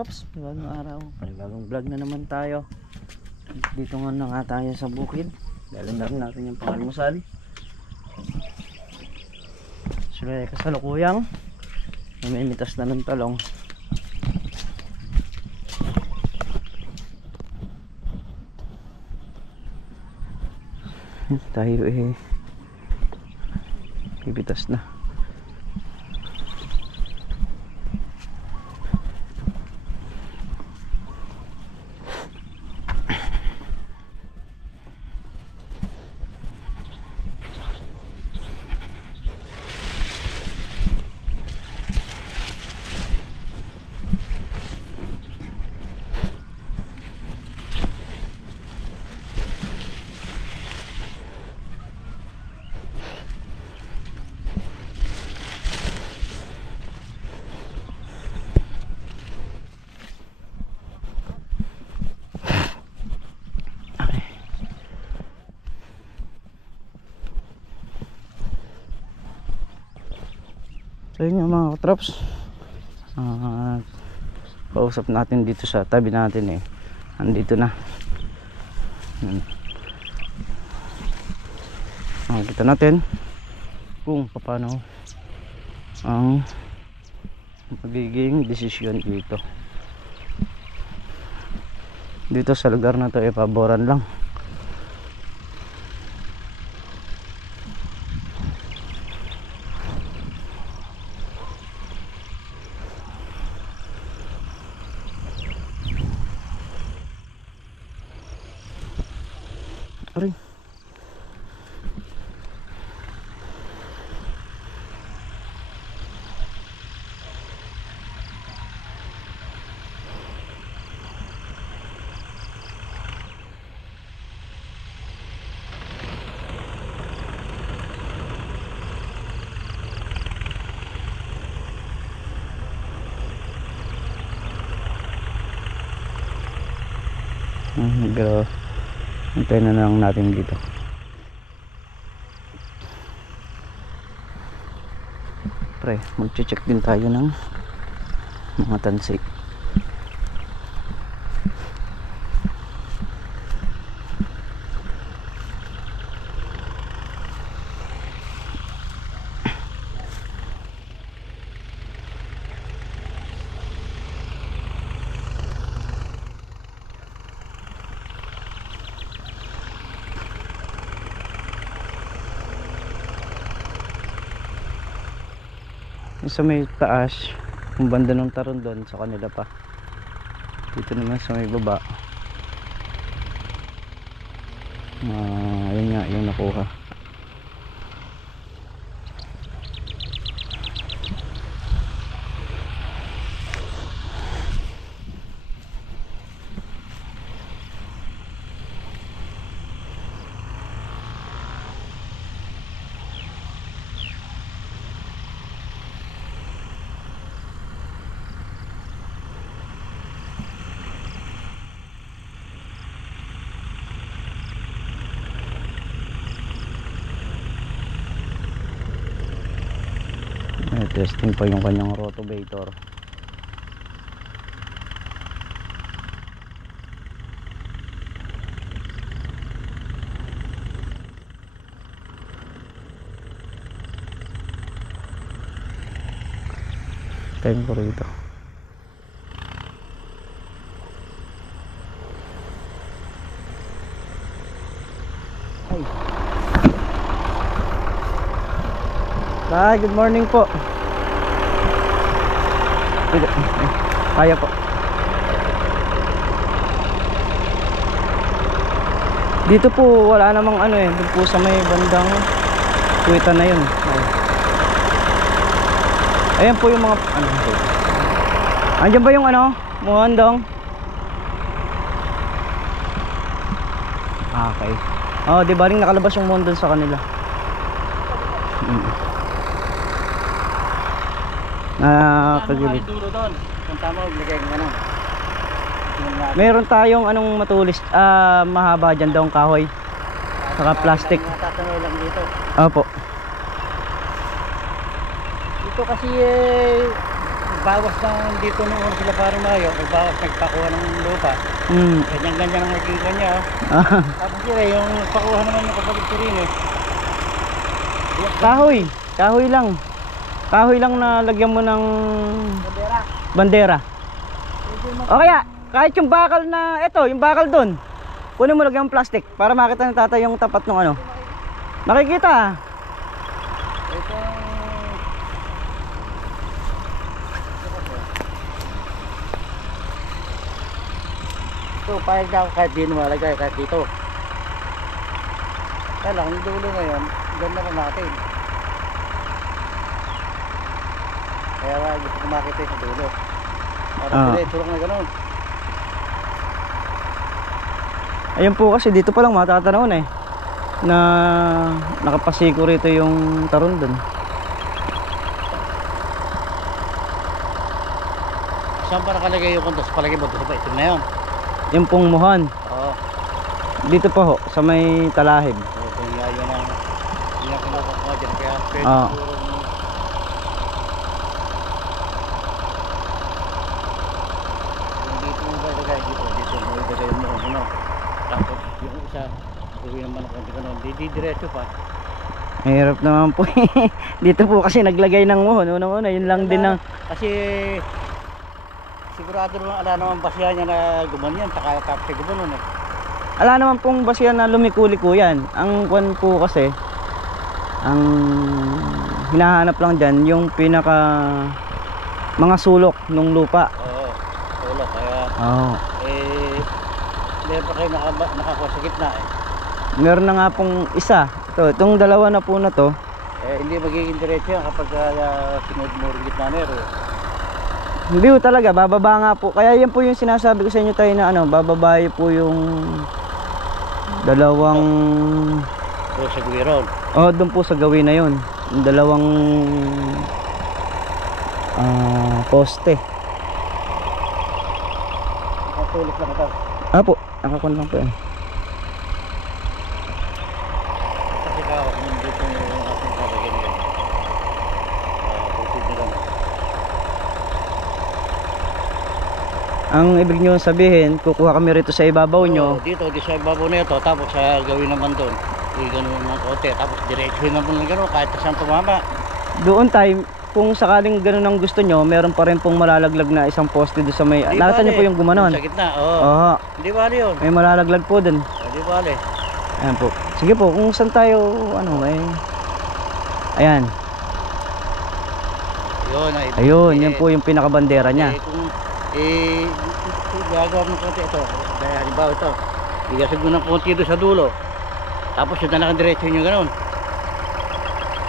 katrops, bagong araw, bagong vlog na naman tayo. Dito nga na nga tayo sa bukid. Dahil na rin natin yung pangalmusal. Sila ay kasalukuyang namimitas na ng talong. Tayo bibitas na. So yun yung mga katrops, pausap natin dito sa tabi natin andito na. Kita natin kung paano ang magiging desisyon dito sa lugar na to. Paboran lang. Aray. Pero antayin na lang natin dito. Pre, mag-check din tayo ng mga tansik. Sa may taas, yung banda ng taron doon, sa kanila pa. Dito naman sa may baba, yun nga yung nakuha. Testing pa yung kanyang rotovator. Time ko rito. Hi, good morning po. Kaya po. Dito po wala namang doon po sa may bandang kuweta na yun. Ayan po yung mga andyan ba yung muhandong? Okay. Oh, di baling nakalabas yung muhandong sa kanila. Kagilid. Meron tayong matulis, mahaba dyan daw ang kahoy, saka plastic. Lang dito. Opo. Dito kasi nagbawas na dito noon sila parang Mayo, nagpakuha ng lupa. Ganyan-ganyan ang naging kanya. Tapos sila yung pakuha naman yung kapatid ko rin eh. Kahoy lang. Kahoy lang na lagyan mo ng bandera. O kaya, kahit yung bakal na, eto, yung bakal doon, kunin mo lagyan ng plastic para makita ng tatay yung tapat ng ano. Makikita. Ito, pahig na ako kahit di malagay, kahit dito. Kaya lang, yung dulo ngayon, ganda na natin. Kaya gusto ko makita yung dulo. Para diretso lang na gano'n. Ayun po kasi dito pa lang matatanaw na na nakapasiko rito yung taron dun. Saan pa nakalagay yung kuntas? Palagay mo doon sa itim na yun? Yung pong muhan. Oo. Dito pa ho, sa may talahib. Oo, kaya yun ang kinukuha ko dyan. Kaya pwede tapos yung isa uwi naman ako di diretso pa. Mahirap naman po. Dito po kasi naglagay ng muhon. Una-una yun lang din ng kasi sigurado naman ala naman basihan niya na gumanyan taka kapte gumanon eh. Ala naman pong basihan na lumikuliko yan. Ang kwan po kasi ang hinahanap lang dyan yung pinaka mga sulok ng lupa. Oo, sulok kaya meron pa kayo nakakuha sa gitna eh. Meron na nga pong isa. Itong dalawa na po na to. Hindi magiging diretso yan kapag sinod mo rin gitna nero eh. Hindi po talaga, bababa nga po. Kaya yan po yung sinasabi ko sa inyo tayo na ano, bababa po yung dalawang doon sa Guiron. Doon po sa gawin na yun. Yung dalawang poste. Nakatulog lang ito. Po, nakakon lang po yan. Kasi ako kung dito yung ating kalagyan yan. Pagpipin lang. Ang ibig nyo sabihin, kukuha kami rito sa ibabaw nyo. Dito, di sa ibabaw na ito. Tapos sa gawin naman doon. Ganun ng kote. Tapos diretso naman lang gano'n kahit saan tumama. Doon tayo, kung sakaling ganun ang gusto nyo, meron pa rin pong malalaglag na isang poste doon sa may... Nakita nyo po yung gumanon? Sa gitna, oo. Hindi bali yun. May malalaglag po doon. Hindi bali. Ayan po. Sige po, kung saan tayo, ano, ayan. Ayun, yan po yung pinakabandera niya. Gagawa mo konti ito. Halimbawa ito. Igasag mo ng konti doon sa dulo. Tapos yun na nakadiretso nyo gano'n.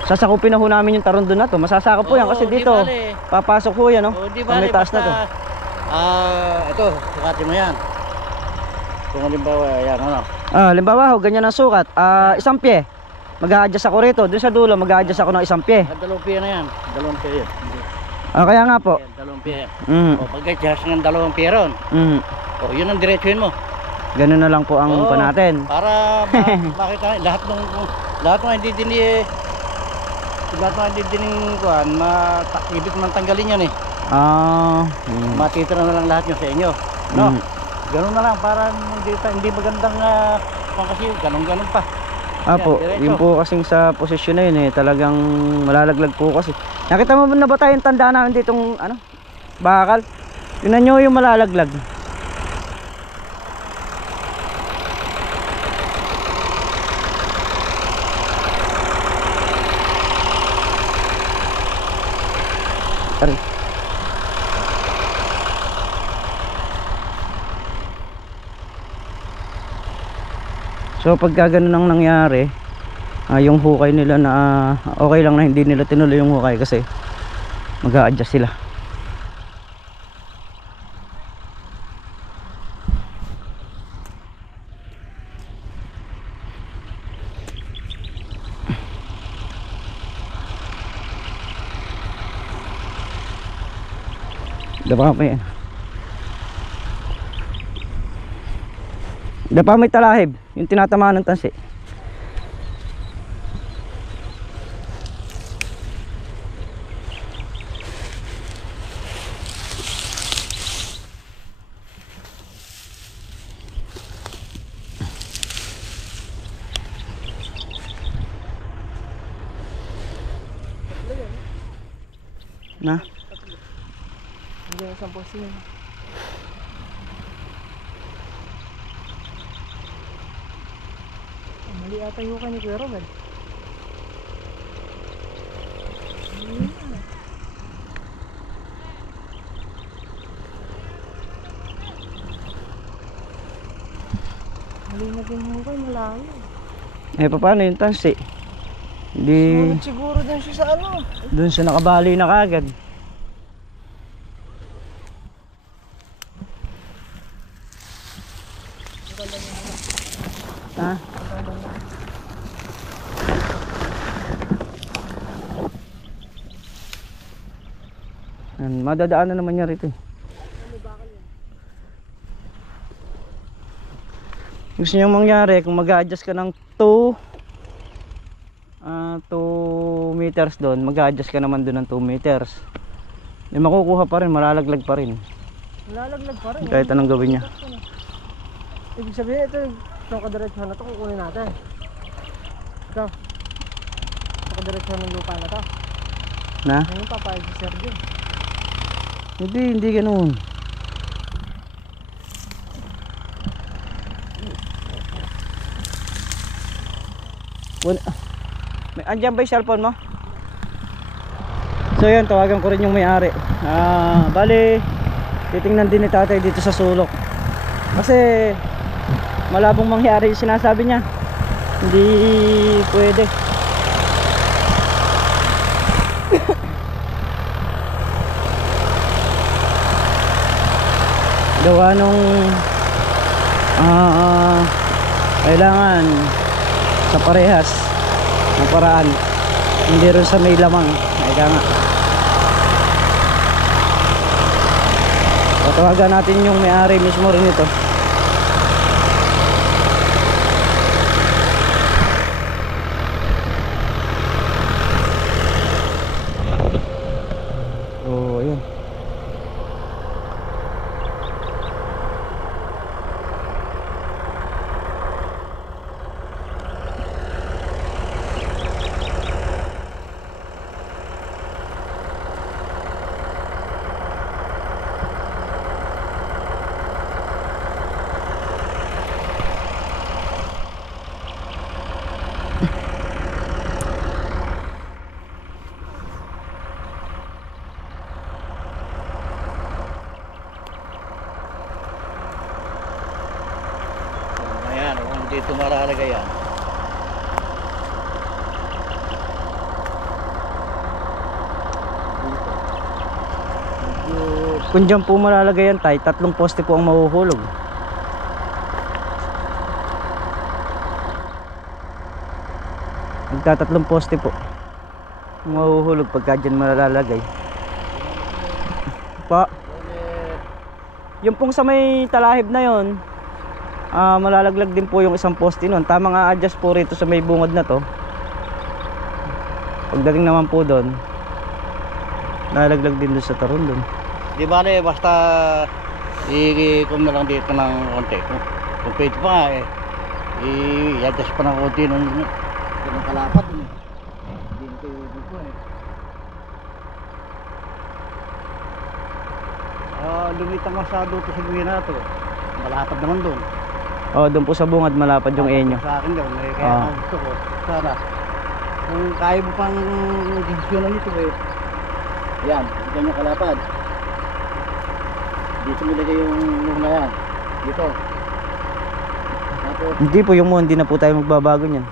Sasakupin na ho namin yung taron doon na to. Masasakop po yan kasi dito papasok ho yan, no? May taas na to. Ito, sukatin mo yan. Kung halimbawa yan, ano? Halimbawa ho, ganyan ang sukat. Isang pie. Mag-a-adjust ako rito. Doon sa dulo, mag-a-adjust ako ng isang pie. Dalawang pie na yan. Dalawang pie yan. Kaya nga po. Dalawang pie. Pag-adjust ng dalawang pie ron. Yun ang diretsuhin mo. Ganun na lang po ang pa natin. Para makita lahat ng hindi din lahat ng hindi din kuan, ibig man tanggalin yan eh. Matitira na lang lahat yun sa inyo. No? Ganun na lang para hindi magandang kasi ganun pa. Po, yun po kasing sa posisyon na yun talagang malalaglag po kasi. Nakita mo na ba tayong tanda namin ditong bakal? Tingnan nyo yung malalaglag. So pagka ganun ang nangyari, yung hukay nila na okay lang na hindi nila tinuloy yung hukay kasi mag-a-adjust sila. Dapa pa yan. Dapa may talahib, yung tinatamaan ng tansi. Na? Hindi na 10 poste yun. Mali ata yung hukay ni Kuya Romel. Mali na din yung hukay, malayo. Eh paano yung tansi? Hindi. Sumunod siguro din siya sa ano. Doon siya nakabali na kagad. Ha? Madadaanan naman niya rito. Gusto niyang mangyari kung mag-a-adjust ka ng 2 meters doon, mag-a-adjust ka naman doon ng 2 meters. May makukuha pa rin, malalaglag pa rin. Malalaglag pa rin. Kahit anong gawin niya. Ibig sabihin itong kadiretsuhan na ito kukunin natin. Ito. Itong kadiretsuhan ng lupa na ito. Na? Ngayon papayag si Sergio. Hindi ganoon. Andiyan ba yung cellphone mo? So yun, tawagan ko rin yung may-ari. Bali, titingnan din ni tatay dito sa sulok. Kasi malabong mangyari yung sinasabi niya. Hindi pwede. Gawa nung kailangan sa parehas ng paraan, hindi rin sa may lamang. Ika nga, tatawagan natin yung may-ari mismo rin ito. Oh, yun. Dito malalagay yan. Kung dyan po malalagay yan tay, 3 poste po ang mahuhulog. Magta 3 poste po mahuhulog pagka dyan malalagay pa. Yung pong sa may talahib na yon, malalaglag din po yung isang poste nun. Tamang a-adjust po rito sa may bungod na to. Pagdating naman po doon, lalaglag din doon sa taron doon. Di bale, basta i-com na lang dito ng konti. Kung pwede pa nga i-adjust pa ng konti ng kalapat. Dito po lumitang masyado ito sa gawin na ito. Malapad naman doon. Doon po sa bungad malapad yung enyo. Sa akin daw, kaya gusto ko sana kung kaya mo pang divisionan nito yan, ganyan kalapad. Dito mo lagay yung na yan. Dito. Tapos, hindi po yung mo, hindi na po tayo magbabago niyan.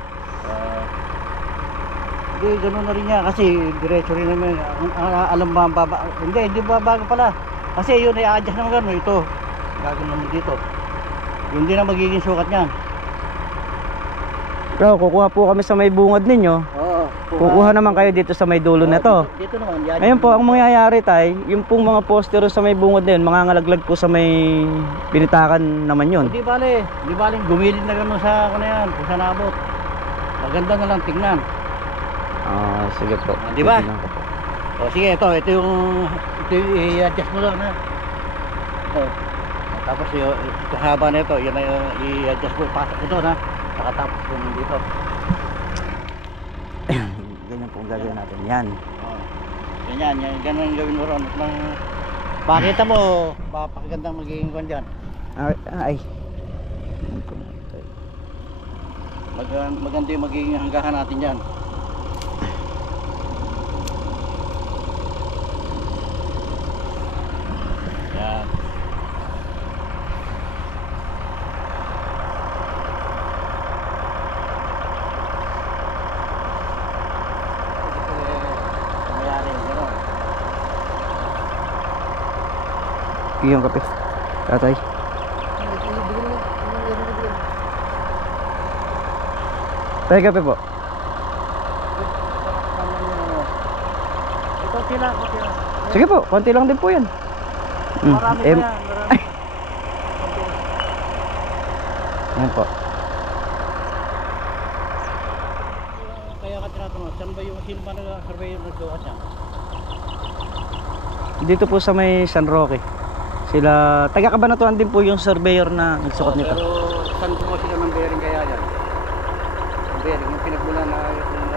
hindi, gano'n na rin niya kasi diretso rin naman. Alam ba ang baba? Hindi babago pala. Kasi yun ay a-adjust naman gano'n. Ito, gagawin naman dito. Yun din ang magiging sukat niyan. Pero kukuha po kami sa may bungad ninyo. Oo. Kukuha naman kayo dito sa may dulo na to. Dito naman. Yan. Ngayon po, ang mangyayari tay, yung pong mga poster sa may bungad na yun, mangangalaglag po sa may pinitakan naman yun. Di bale, gumilid na gano'n sa ano yan, kung saan abot. Maganda na lang tingnan. Sige po. Di ba? O sige, ito yung i-adjust mo lang na. Ito. Tapos yung haba na ito, yun na i-adjust mo, pasok ito na. Nakatapos yung dito. Ganyan po ang gagawin natin. Yan. Ganyan, yan, ganun ang gawin mo ron. Nang makita mo, mapakagandang magiging kwan dyan. Ay. Maganda yung magiging hanggahan natin dyan. Yan. Mayari yung gano'n. Yung kape. Tatay. Tay kape po. Ito sila. Sige po, konti lang din po yan. Marami pa yan. Marami. Yan po. Kaya ka tinatanong, saan ba yung sino ba nag-surveyor naggawa siya? Dito po sa may San Roque. Sila, taga Cabanatuan din po yung surveyor na nagsukat nito. Pero saan po sila ng bearing kaya yan? Ang bearing, yung pinagmula na yung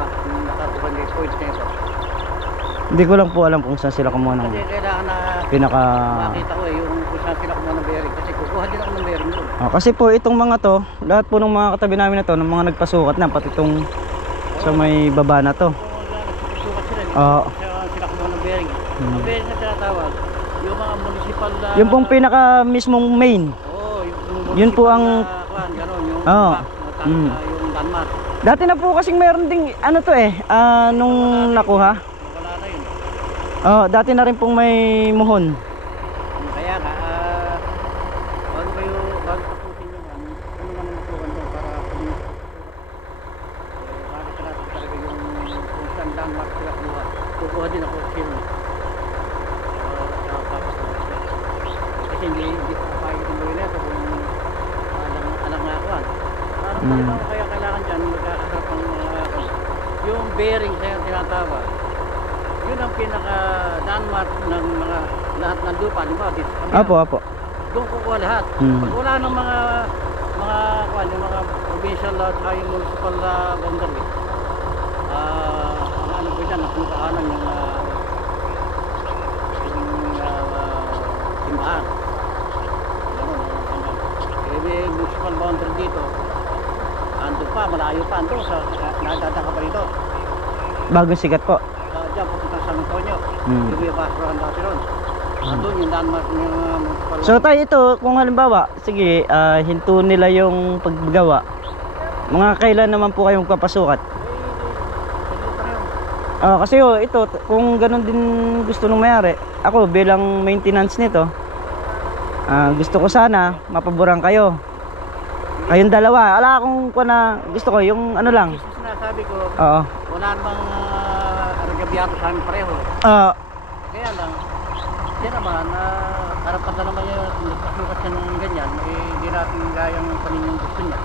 nakakuha ng points na ito. Hindi ko lang po alam kung saan sila kumuha ng Kasi kailangan na pinaka... makita ko yung kung saan sila kumuha ng bearing. Kasi kukuha din ako ng bearing doon. Kasi po itong mga to, lahat po ng mga katabi namin na to, ng mga nagpasukat na, pati itong sa may baba na to. Nagsusukat sila, sila kumuha ng bearing. Ang bearing na tinatawag, yung mga municipal na... Yung pong pinaka mismong main. Oo, yung Yun po ang... gano'n, yung Oo. yung landmark. Dati na po kasing mayroon ding ano to nung nakuha. Wala na yun. Dati na rin pong may muhon. Kaya nga, bago tapusin nyo yan, ano nga naman tuwan doon para kung bakit natin talaga yung kung saan landmark sila kumuha. Kukuha din ako sino. Kasi hindi pa kapagin yung gawin ito kung alang nga ako. Parang talagang kaya kailangan dyan magkakasarap ang yung bearing sa'yo tinatawag. Yun ang pinaka landmark ng mga lahat ng lupa, di ba? Apo. Doon kukuha lahat. Pag wala ng mga yung mga provincial at yung municipal boundary, ang ano po dyan, nakukaanan yung simbahan. May municipal boundary dito. Ando pa, malayo pa ando sa nadadaan ka pa rito. Bagong sikat po. Diyan pupunta sa San Antonio. Yung may basurahan dati ron. Andun yung landmark ng municipal. So tayo ito, kung halimbawa, sige, hinto nila yung paggawa. Mga kailan naman po kayong magpapasukat? Kasi ito, kung ganun din gusto nung mayari, ako bilang maintenance nito, gusto ko sana mapaboran kayo. Kayong dalawa. Ala akong gusto ko yung ano lang. Kasi sinasabi ko, Oo. wala namang regabyado sa amin pareho. Kaya lang, yan naman, harapan na naman yung nagpasukat siya ng ganyan, hindi natin gayang panin yung gusto niya.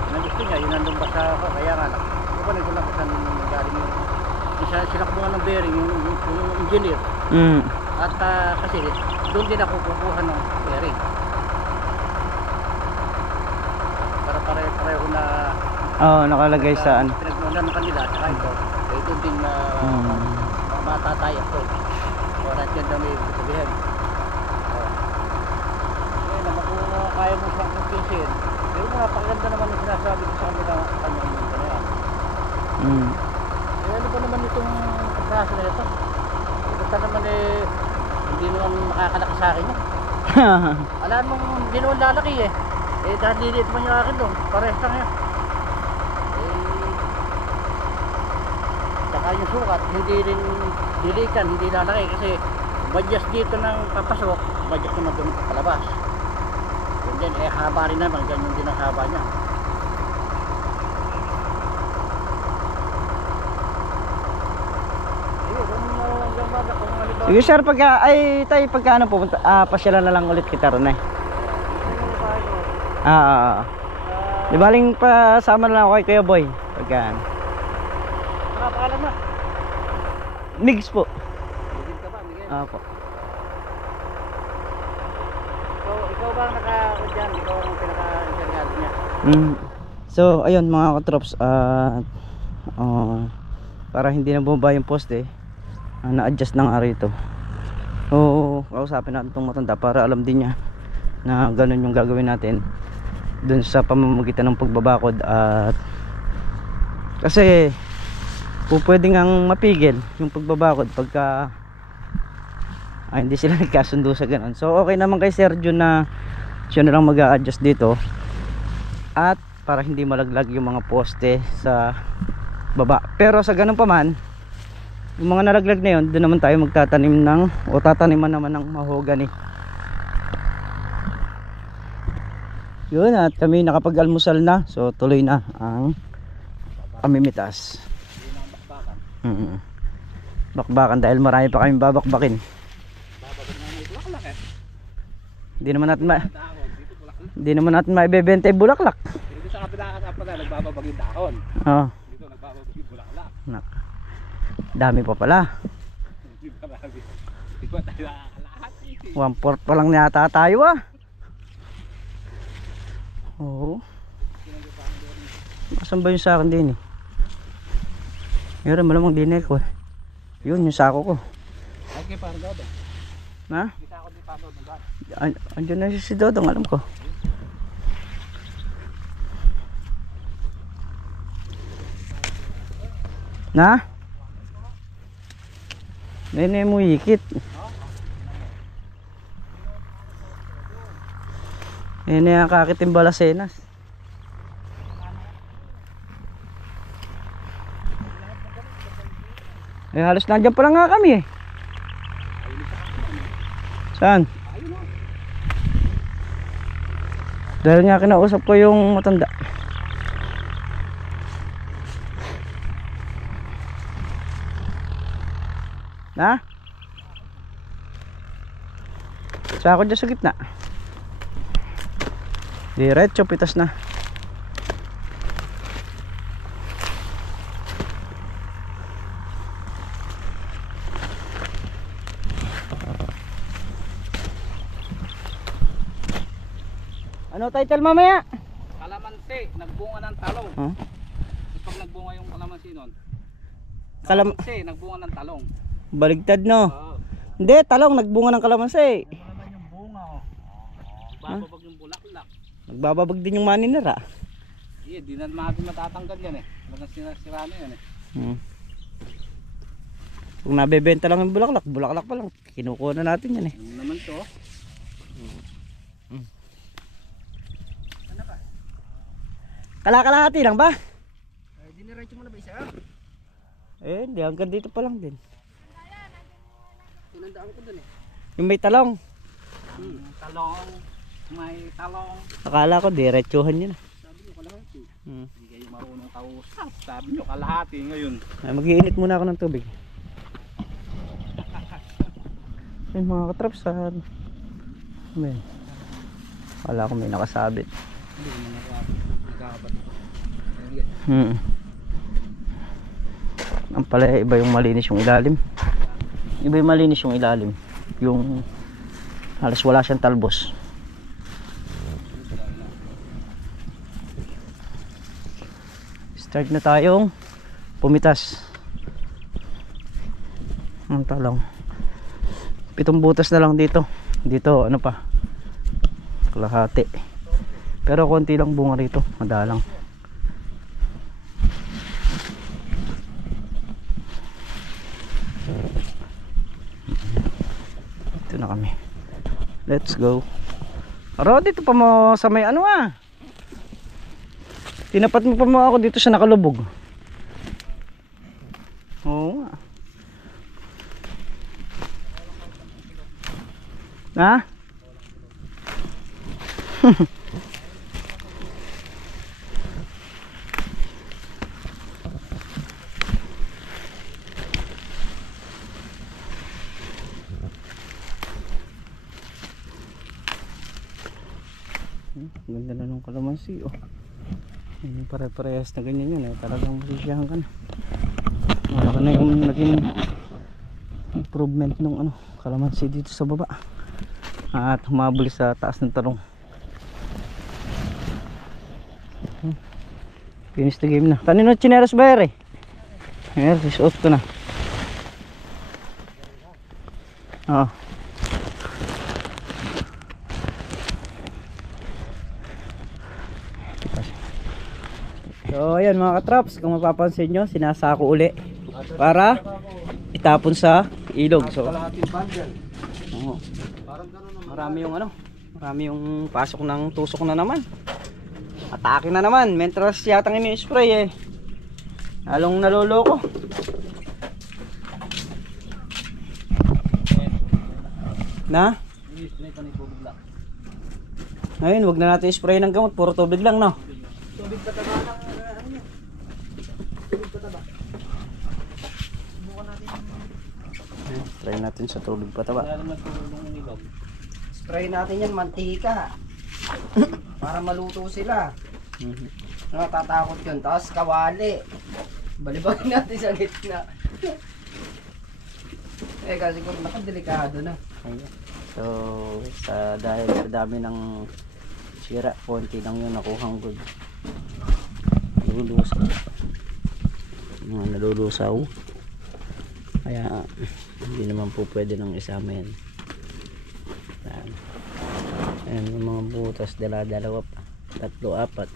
Na gusto niya, yun nandun ba sa ako, kaya nga lang. Kukunin ko lang kung saan galing yung sila kumuha ng bearing, yung engineer. At kasi doon din ako kukuha ng bearing. Para pareho na nakalagay sa ano. pinagmulan ng kanila, saka ito, doon din matatayas ko. Wala dyan daw may sabihin. Ngayon naman kung kaya mo siyang kumpisin, pero napakaganda naman yung sinasabi ko sa kanila kanyang mundo na yan. Ano ba naman itong kapraso na ito? Basta naman hindi naman makakalaki sa akin yan. Alam mong hindi naman lalaki dahil dito man yung akin doon, parehas lang yan. Saka yung sukat, hindi rin dilikan, hindi lalaki kasi badjas dito ng papasok, badjas naman doon papalabas. Yun din, haba rin naman, ganyan din ang haba niya. Sige sir, pagka ano pupunta, pasyalan na lang ulit kita ron Di baling pasama na lang ako kay Kuya Boy. Pagka ano. Nakapakalan mo? Migs po. Miguel ka ba, Miguel? Po. Ikaw ba ang naka-dyan? Ikaw ang pinaka-encargado niya? So, ayun mga katrops, para hindi na bumaba yung poste, na-adjust na nga rito. Oo, kausapin natin itong matanda para alam din niya na ganun yung gagawin natin dun sa pamamagitan ng pagbabakod. At kasi pwede ngang mapigil yung pagbabakod pagka hindi sila nagkasundo sa ganun. So okay naman kay Sergio na siya na lang mag-a-adjust dito, at para hindi malaglag yung mga poste sa baba. Pero sa ganun pa man, yung mga nalaglag na yun, doon naman tayo magtatanim o tataniman naman ng mahogany. Yun, at kami nakapag-almusal na, so tuloy na ang pamimitas. Bakbakan dahil marami pa kaming babakbakin. Hindi naman natin maibebenta yung bulaklak. Dito sa kapitaka nagbababag yung dahon. Oo. Dito nagbababag yung bulaklak. Dami pa pala. Hindi pa tayo nakakalahati. 1/4 pa lang yata tayo Oo. Nasaan ba yung sa akin din Meron malamang din ko Yun yung sako ko. Okay, parang gaba. Na? Kita ako di pano ng gas. Andiyan na si Dodong, alam ko. Na? Nene mo hikit. Nene ang kakiting balasenas. Halos nandiyan pa lang nga kami Saan? Dahil nga kinausap ko yung matanda. Na? Sako dyan sa gitna. Diretso, pitas na. Ano title mamaya? Kalamansi, nagbunga ng talong. Huh? Pag nagbunga yung kalamansi nun. Kalamansi, nagbunga ng talong. Baligtad no? Oo. Hindi, talong nagbunga ng kalamansi. Ano naman yung bunga Bababag yung bulaklak. Nagbababag din yung maninira. Di na natin matatanggal yan Bagang sira na yan Kung nabebenta lang yung bulaklak pa lang, kinukuha na natin yan Ano naman to? Kalakalahati lang ba? Diniretso mo na ba isa? Hindi, hanggang dito pa lang din. Tinandaan ko dun Yung may talong. Talong. May talong. Akala ko diretsuhan yun. Sabi nyo kalahati. Hindi kayo marunong kausap. Sabi nyo kalahati ngayon. Mag-iinit muna ako ng tubig. Yung mga katraps Akala ko may nakasabit. Hindi mo nagkakabat. Ang pala iba yung malinis yung ilalim. Iba yung malinis yung ilalim. Yung halos wala siyang talbos. Start na tayong pumitas. Ang talong. 7 butas na lang dito. Dito ano pa? Kalahati. Pero konti lang bunga rito, madalang. Ito na kami. Let's go. Aro, dito pa mo sa may ano Tinapat mo pa mo ako dito sa nakalubog. Oo nga. Ha? Ganda na nung kalamansi pare-parehas na ganyan yun talagang masisiyahan ka na. Malaki na yung naging improvement nung kalamansi dito sa baba at humabol sa taas ng talong. Finish the game na. Kanino chineros ba Ayan, off ko na. Oh. So ayan mga katraps, kung mapapansin nyo, sinasako uli para itapon sa ilog. So oo. Marami yung ano, marami yung pasok ng tusok na naman. Atake na naman, mentras yatang ini-spray eh. Halong naloloko. Na? Ngayon, wag na natin spray ng gamot, puro tubig lang, no? Tubig pataba ng ano niya. Tubig pataba. Subukan natin. Try natin sa tubig pataba. Spray natin yan, mantika. Para maluto sila. Natatakot yun. Tapos kawali. Balibagin natin sa gitna. Kasi kung nakadelikado na. So, dahil sa dami ng sira, konti lang yung nakuhang good. Nalulusaw. Mga nalulusaw. Kaya, hindi naman po pwede nang isama yan. Ayan, yung mga butas, dalawa pa. 3, 4.